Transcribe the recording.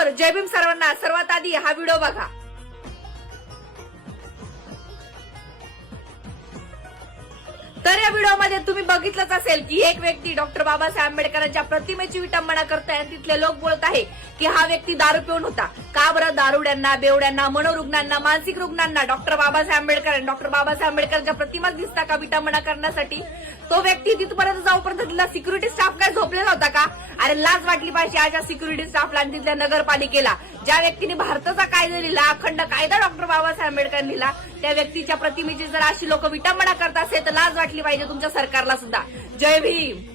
तर जय भीम सर्वांना. सर्वात आधी हा व्हिडिओ बघा. तर या व्हिडिओमध्ये तुम्ही बघितलंच असेल की एक व्यक्ती डॉक्टर बाबासाहेब आंबेडकरांच्या प्रतिमेची विटंबना करताय आणि तिथले लोक बोलत आहे की हा व्यक्ती दारू पिऊन होता. का बरं? दारुड्यांना, बेवड्यांना, मनोरुग्णांना, मानसिक रुग्णांना डॉक्टर बाबासाहेब आंबेडकरांच्या प्रतिमाच दिसता का विटंबना करण्यासाठी? तो व्यक्ती तिथपर्यंत जाऊपर्यंत तिथला सिक्युरिटी स्टाफ काय झोपलेला होता का? अरे लाज वाटली पाहिजे आज सिक्युरिटी स्टाफला आणि तिथल्या नगरपालिकेला. ज्या व्यक्तीने भारताचा कायदा लिहिला, अखंड कायदा डॉक्टर बाबासाहेब आंबेडकर लिहिला, त्या व्यक्तीच्या प्रतिमेची जर अशी लोक विटंबना करत असेल तर लाज वाटली पाहिजे तुमच्या सरकारला सुद्धा. जय भीम.